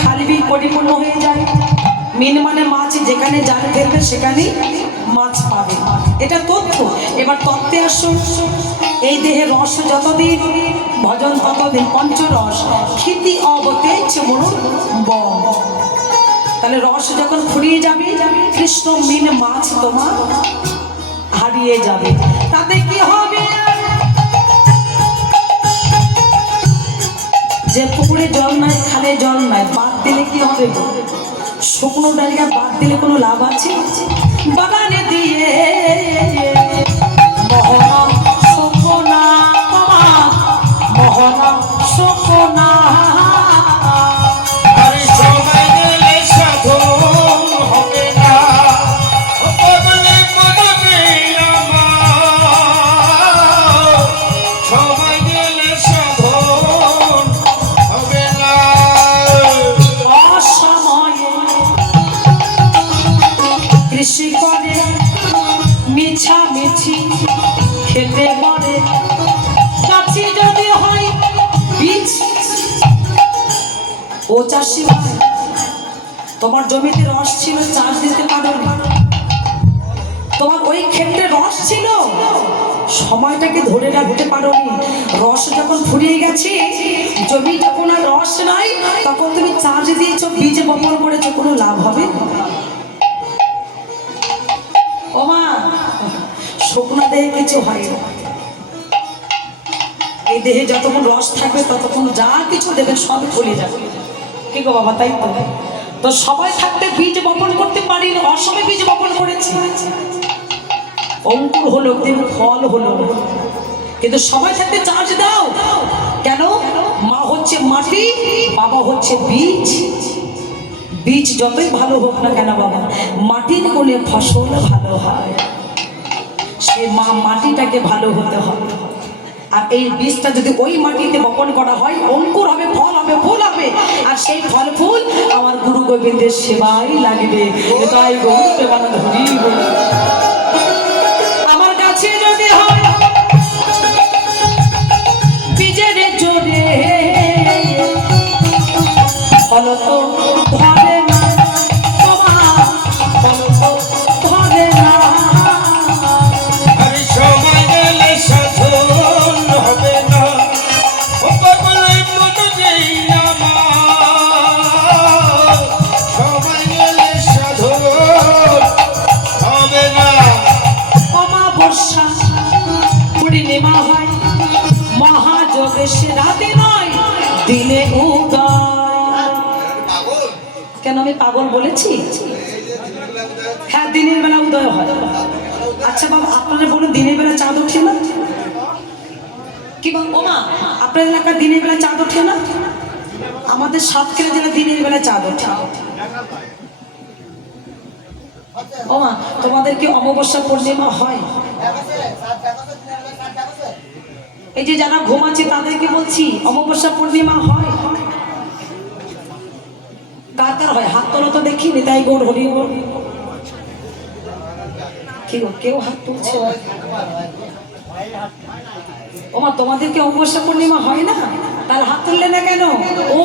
খাল বিল পরিপূর্ণ হয়ে যায়। মিন মানে মাছ, যেখানে জাল ফেলবে সেখানেই মাছ পাবে, এটা তথ্য। এবার তত্ত্বে আসুন। এই দেহে রস যতদিন, ভজন ততদিন। পঞ্চরস ক্ষিতি অবতেজ মরুন বম। তাহলে রস যখন ফুরিয়ে যাবে, কৃষ্ণ মিন মাছ তোমার হারিয়ে যাবে। তাতে কি হবে? যে পুকুরে জল নাই, খালে জল নাই, বাদ দিলে কি হবে? শুকনো ডালিয়া বাদ দিলে কোনো লাভ আছে? বাগানে দিয়ে মোহনা শুকনা, মোহনা শুকনা। কৃষি করে মিছামিছি খেতে পারে, গাছি যদি হয় বীজ। ও চাষি ভাই, তোমার জমিতে রস ছিল, চাষ দিতে পারো না। তোমার ওই ক্ষেত্রে রস ছিল, সময়টাকে ধরে রাখতে পারোনি। রস যখন ফুরিয়ে গেছে, জমি যখন আর রস নাই, তখন তুমি চাষ দিয়েছো, বীজ বপন করেছো, কোনো লাভ হবে? ওমা, শুকনা দেহে কিছু হয় না। এই দেহে যতক্ষণ রস থাকবে ততক্ষণ যা কিছু দেবে সব ভুলে যাবে। কি গো বাবা, তাই তো? তো সবাই থাকতে বীজ বপন করতে পারি না, অসময়ে বীজ বপন করেছি, অঙ্কুর হলো কিন্তু ফল হলো না। কিন্তু সবাই থাকতে চাষ দাও। কেন? মা হচ্ছে মাটি, বাবা হচ্ছে বীজ। বীজ যতই ভালো হোক না কেন বাবা, মাটির কোলে ফসল ভালো হয়। সে মা মাটিটাকে ভালো হতে হবে। আর এই বীজটা যদি ওই মাটিতে বপন করা হয়, অঙ্কুর হবে, ফল হবে, ফুল হবে। আর সেই ফল ফুল আমার গুরু গোবিন্দের সেবাই লাগবে। তাই গৌর প্রেমানন্দ হরি বল। আমার কাছে যদি হয় বীজের জোরে, ফল তো ধরে না, ফল তো ধরে না। পূর্ণিমা হয় মহাযোগেশে, রাতে নয় দিনে উদয়। কেন আমি পাগল বলেছি? হ্যাঁ, দিনের বেলা উদয় হয়। আচ্ছা বাবা, আপনারা বলুন দিনের বেলা চাঁদ ওঠে না? কি বল ওমা, আপনার এলাকার দিনের বেলা চাঁদ ওঠে না? আমাদের সাতক্ষীরা জেলা দিনের বেলা চাঁদ ওঠে। ওমা, তোমাদের কি অমাবস্যা পূর্ণিমা হয়? এই যে যারা ঘুমাচ্ছে তাদেরকে বলছি, অমাবস্যা পূর্ণিমা হয়। কার কার হয়? হাত তোলো তো দেখি। নিতাই গৌর হরি বল। কি গো, কেউ হাত তুলছে? ওমা, তোমাদেরকে অমাবস্যা পূর্ণিমা হয় না? তাহলে হাত তুললে না কেন? ও,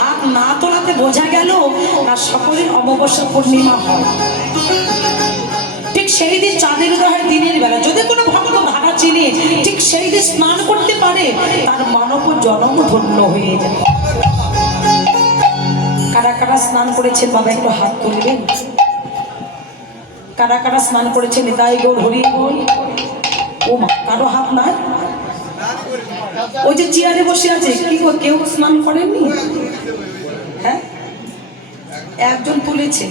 হাত না তোলাতে বোঝা গেল না সকলের অমাবস্যা পূর্ণিমা হয়। ঠিক সেই দিন চাঁদের উদয় হয় দিনের বেলা। যদি কোনো ভক্ত ভাড়া চিনে ঠিক সেই দিন স্নান করতে পারে, তার মানব জন্ম ধন্য হয়ে যায়। কারা কারা স্নান করেছেন বাবা একটু হাত তুলবেন? কারা কারা স্নান করেছেন? নিতাই গৌর হরি বল। ও মা, কারো হাত নাই? ওই যে চেয়ারে বসে আছে, কি গো, কেউ স্নান করেননি? হ্যাঁ, একজন তুলেছে,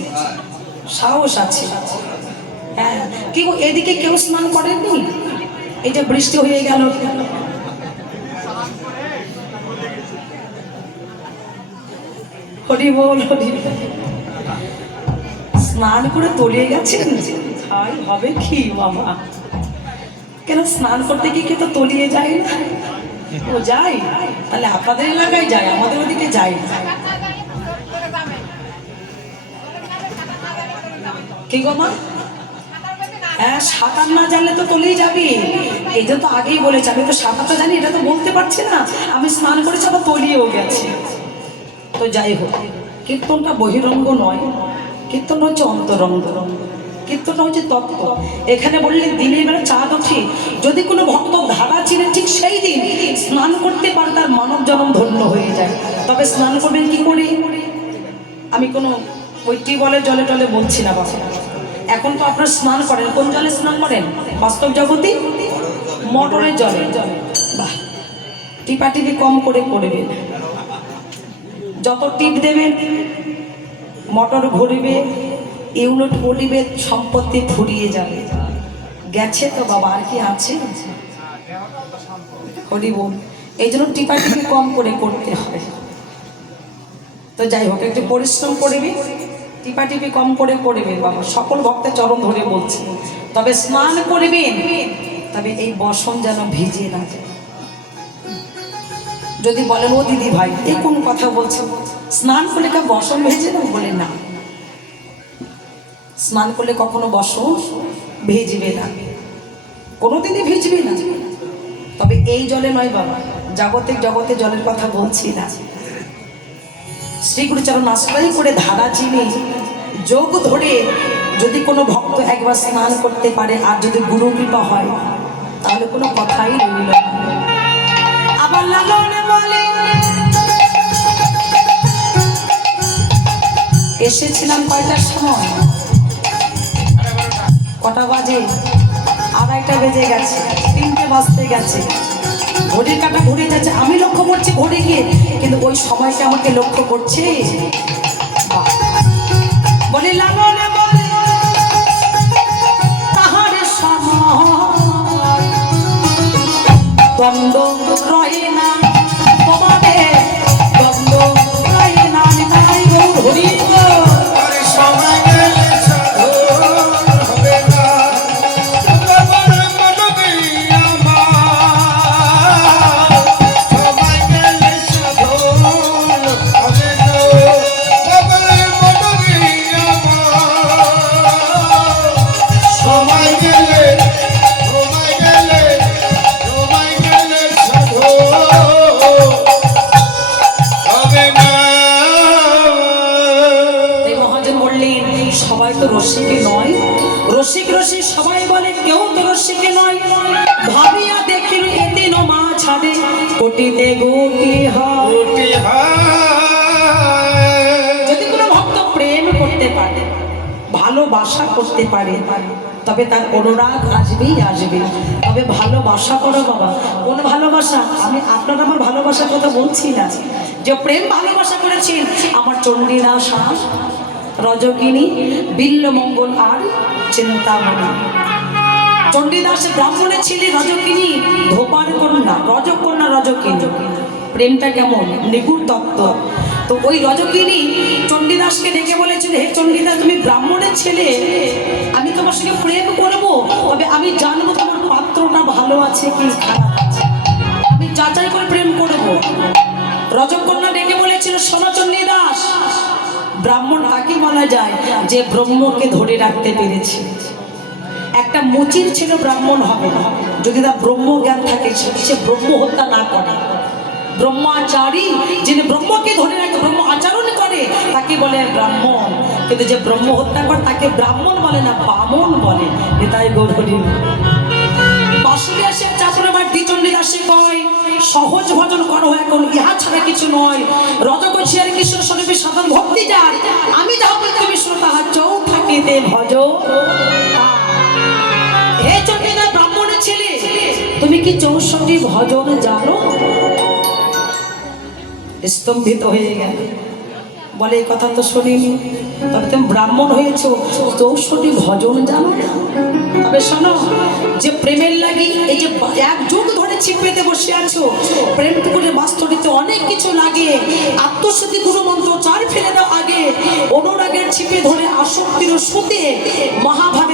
সাহস আছে। হ্যাঁ, কি গো, এদিকে কেউ স্নান করেননি? এই যে বৃষ্টি হয়ে গেল, হরি বল হরি। স্নান করে তলিয়ে গেছেন? হাই, হবে কি বাবা? কেন স্নান করতে গিয়ে কেউ তো তলিয়ে যায় না? ও যাই, তাহলে আপনাদের এলাকায় যায়, আমাদের ওদিকে যাই। কি গো মা? হ্যাঁ, সাঁতার না জানলে তো তলিয়ে যাবি। এটা তো আগেই বলেছি, আমি তো সাঁতারটা জানি, এটা তো বলতে পারছি না। আমি স্নান করেছি, আবার তলিয়েও গেছি। তো যাই হোক, কীর্তনটা বহিরঙ্গ নয়, কীর্তন হচ্ছে অন্তরঙ্গ, কীর্তনটা হচ্ছে তত্ত্ব। এখানে বললেন দিনের বেলা চাঁদ ওঠে, যদি কোনো ভক্ত ধারা চিনে ঠিক সেই দিন স্নান করতে পারে তার মানব জন্ম ধন্য হয়ে যায়। তবে স্নান করবেন কি করে? আমি কোনো ওই টিউবওয়েলের জলে টলে বলছি না বাবা। এখন তো আপনারা স্নান করেন, কোন জলে স্নান করেন? বাস্তব জগতে মোটরের জলে। বাহ, টিপাটিপি কম করে করবেন। যত টিপ দেবেন মোটর ঘুরবে, ইউনিট পড়িবে, সম্পত্তি ফুরিয়ে যাবে। গেছে তো বাবা, আর কি আছে? করিব, এই জন্য টিপাটিপি কম করে করতে হয়। তো যাই হোক, একটু পরিশ্রম করবে, টিপাটিপি কম করে করবে বাবা, সকল ভক্তের চরণ ধরে বলছি। তবে স্নান করবেন, তবে এই বসন যেন ভিজে না যায়। যদি বলেন ও দিদি ভাই এ কোন কথা বলছো, স্নান করলে কা বসন ভেজে না? বলে না, স্নান করলে কখনো বসন ভেজবে না, কোনোদিনই ভিজবে না। তবে এই জলে নয় বাবা, জাগতিক জগতে জলের কথা বলছি না। শ্রী গুরুচরণ আশ্রয় করে ধারা চিনে যোগ ধরে যদি কোনো ভক্ত একবার স্নান করতে পারে, আর যদি গুরু কৃপা হয় তাহলে কোনো কথাই রইল না। আবার লালনে বলে এসেছিলাম কয়টার সময়? কটা বাজে? 2:30 বেজে গেছে, 3টে বাজতে গেছে, ঘড়ির কাঁটা ঘুরে যাচ্ছে। আমি লক্ষ্য করছি ঘড়ি গিয়ে, কিন্তু ওই সময়টা আমাকে লক্ষ্য করছে। বলে লালনে বলে তাহার সময় দ্বন্দ্ব রয়ে না, তোমাদের দ্বন্দ্ব রয়ে না। তাই গৌর হরি সময় গেলে হবে না। সবাই তো রসিকে নয়, রসিক রসিক সবাই বলে, কেউ তো রসিকে নয়। ভাবিয়া দেখিল এদিন মা ছাদে কোটিতে গোটি হয়। যদি কোনো ভক্ত প্রেম করতে পারে, ভালোবাসা করতে পারে, তবে তার অনুরাগ আসবেই আসবে। তবে ভালোবাসা করো বাবা। কোন ভালোবাসা? আমি আপনার আমার ভালোবাসার কথা বলছি না, যে প্রেম ভালোবাসা করেছেন আমার চণ্ডীদাস, রজকিনী, বিল্লমঙ্গল আর চিন্তামণি। চণ্ডীদাস ব্রাহ্মণের ছেলে, রজকিনী ধোপার কন্যা, রজকন্যা রজকিনী। প্রেমটা কেমন নিগুড় তত্ত্ব। তো ওই রজকিনী চণ্ডীদাসকে ডেকে বলেছিল, হে চণ্ডীদাস, তুমি ব্রাহ্মণের ছেলে, আমি তোমার সঙ্গে প্রেম করব, তবে আমি জানবো তোমার পাত্রটা ভালো আছে কি খারাপ আছে, আমি যাচাই করে প্রেম করব। রজকন্যা ডেকে বলেছিল, শোনো চণ্ডীদাস, ব্রাহ্মণ কাকে বলা যায়? যে ব্রহ্মকে ধরে রাখতে পেরেছে। একটা মুচির ছেলে ব্রাহ্মণ হবে যদি তার ব্রহ্ম জ্ঞান থাকে, সে ব্রহ্ম হত্যা না করে। ব্রহ্মাচারী, যিনি ব্রহ্মকে ধরে রাখে, ব্রহ্ম আচরণ করে, তাকে বলে ব্রাহ্মণ। কিন্তু যে ব্রহ্ম হত্যা করে তাকে ব্রাহ্মণ বলে না, বামন বলে। এটাই গৌর হরি। বাসুদেশের চাতুরে আমার দ্বিচণ্ডীদাসে কয়, সহজ ভজন করো এখন, ইহা ছাড়া কিছু নয়। রজকশিয়ার কৃষ্ণ স্বরূপে সাধন ভক্তি যার, আমি যাহা বলতে বিষ্ণু তাহার চৌক থাকিতে ভজ। হে চণ্ডীদাস, ব্রাহ্মণের ছেলে, তুমি কি 64 ভজন জানো? স্তম্ভিত হয়ে গেল, বলে এই কথা তো শুনিনি। তবে তুমি ব্রাহ্মণ হয়েছো, 64 ভজন জানো না? তবে শোনো, যে প্রেমের লাগি এই যে এক যুগ ধরে চিপেতে বসে আছো, প্রেম করে বাস্তবিতে অনেক কিছু লাগে। আত্মশুদ্ধি গুরু মন্ত্র চার ফেলে দাও আগে, অনুরাগের ছিপে ধরে আসক্তির সুতে মহাভারত